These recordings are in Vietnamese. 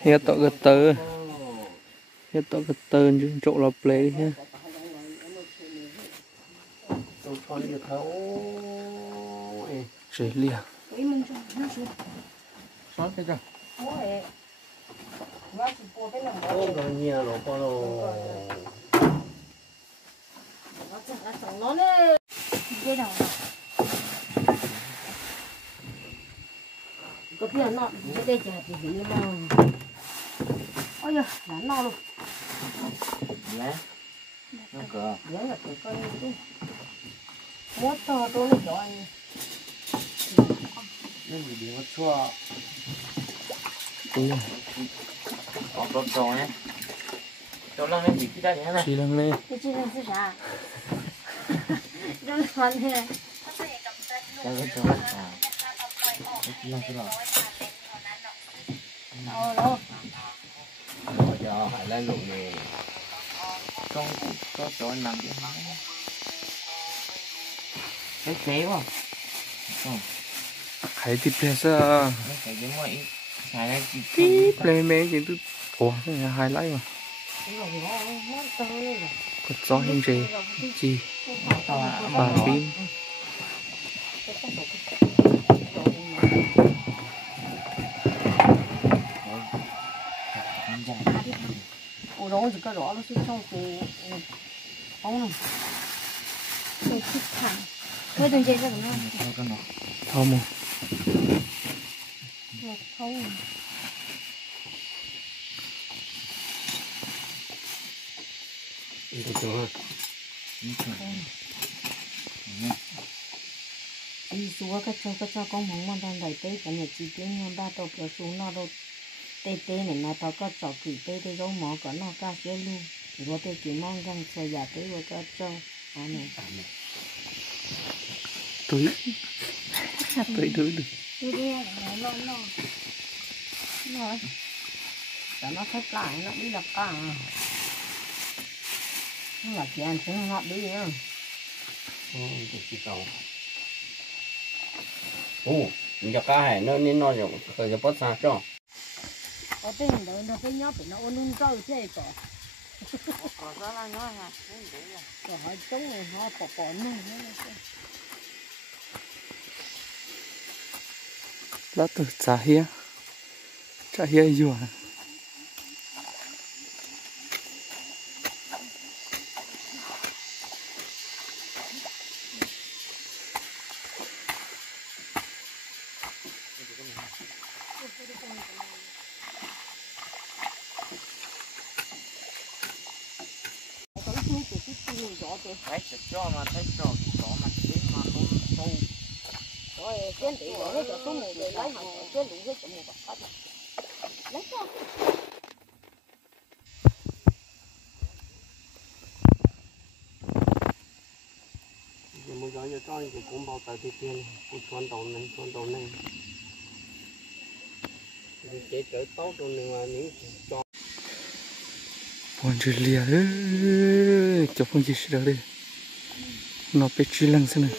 Hết tọt gật tơ. Hết tọt gật tơ chỗ lọp lệ đi ha. Rễ lìa. Xót cái cho. Ô rồi nhiều rồi con rồi. Nó đấy. Dễ đâu. Có kia nọ, đây chả thì gì mà. Ôi giời, đã no luôn. Nhé. Nó cờ. Nhớ là cái con chứ. Mất to tôi lấy cho anh. Nó gì đi mất chua. Có trò nhé. Chỗ lăng lên gì kia đây này. Chỉ lăng lên. Cái chi là sao? Nó là thế này. Cái chỗ à. Cái lăng cái nào. Đâu. Bây giờ phải lên lụi này. Con có chỗ anh làm cái máy. Cái chế không? Hãy tiếp theo sao? Cái giống vậy. Xài ra chị. Tiếp lên mấy cái thứ. Ủa, cái này highlight mà. Có gió hình rề. Chi. Bà pin. Ủa đó chỉ có rõ nó xuống trong cái ống này. Cái thích thẳng. Thôi đừng chơi cho nó. Thơm không? Thôi. Cái chỗ ha. Đi xuống cái cho con mong mà đang đẩy tới cái nhà chị tiếng nhau ba tàu kéo xuống nó đâu tê tê này mà tao có chọc thử tê tê giống mỏ có nó ca chơi luôn rồi tê chỉ mong rằng xoay giả tới rồi có cho này Túi. Túi được. tôi nghe nó nó thất lại nó đi đập cả nó là chị ăn chúng nó đi nữa. Cái cầu. Ồ, giờ cá này nó nên nó rồi giờ bắt xa cho. Ở bên đó nó cái nhóc nó ôn ôn rau thế cả. Có đó là nó hả? Rồi hỏi chúng này họ bỏ nữa. Lá từ chả hia. Chả hia gì à? Thấy cho mà thấy cho có mà tí mà nó sâu. Rồi trên tỷ nó cho số một để lấy mà trên đủ hết một bạc. Lấy cho. Giờ bây giờ cho anh cũng bao tờ thì tiền, cũng xoắn đầu này. Thì chế cỡ tốt rồi nhưng mà những cho. Buồn rì lìa đấy. Chụp con gì đó đi. Nó bị truy lăng xem này.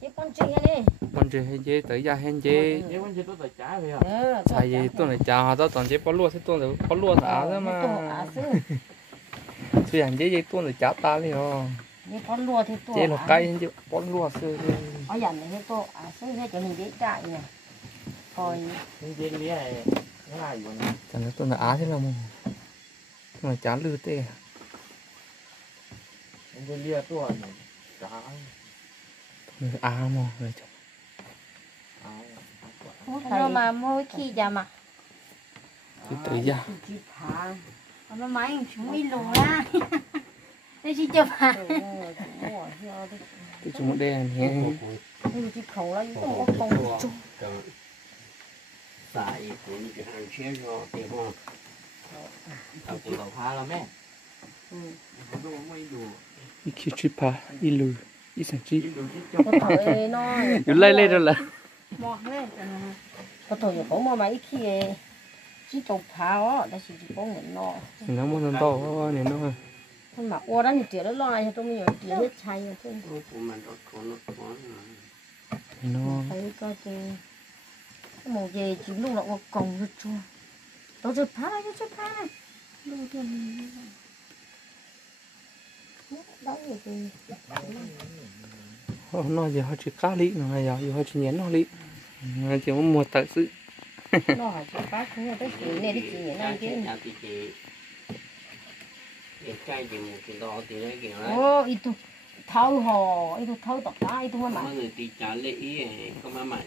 Với con chơi này. Con chơi hay chơi tới giờ hay chơi. Nếu con chơi tôi phải trả về à? Xài gì tôi này chào tao toàn chơi bó lúa thế tôi này bó lúa xả thế mà. Tôi hàng chơi tôi này chả ta đi hả? Với con lúa thì tôi. Chơi là cây chứ bó lúa xưa. Ở dàn này tôi xưa hay cho mình dễ chạy nè. Rồi. Chơi mía này. Nó là gì vậy? chẳng lẽ tôi là á thế là mù mà chán lư tê Anh tôi lia tôi này. Cá. á mò rồi chồng nó mà mỗi khi ra mà cứ tới ra chỉ phá nó máy chúng đi lùa ra đây chỉ cho phá cái chúng nó đen nhé nhưng chỉ khẩu là những con con chung Tại cũng chỉ hàng xe cho tiền hoa. Tao cũng đầu phá lắm mẹ. Không có mấy đồ. ít khi chip pa ít lư ít sản chi có thời nó cứ lấy rồi là mò lên có thời có mò mà ít khi chỉ tàu phá đó là chỉ có mình nó nó muốn nó to này nó nhưng mà ô đó thì tiền nó lo này tôi mới tiền hết chay rồi thôi Của mình đó có nó thấy cái màu về chỉ lúc nào còn được chưa tôi sẽ phá cái sẽ phá luôn tiền đó thì nó giờ họ chỉ cá lị nó giờ họ chỉ nhén nó lị chỉ muốn mua tự sự nó là chỉ phá không có cái chuyện này cái chuyện này chứ nhà thì chị trai thì một cái đó thì cái kiểu ô ít tu thâu hồ ít tu thâu tọt đá ít tu mà người thì trả lệ ý không mà mày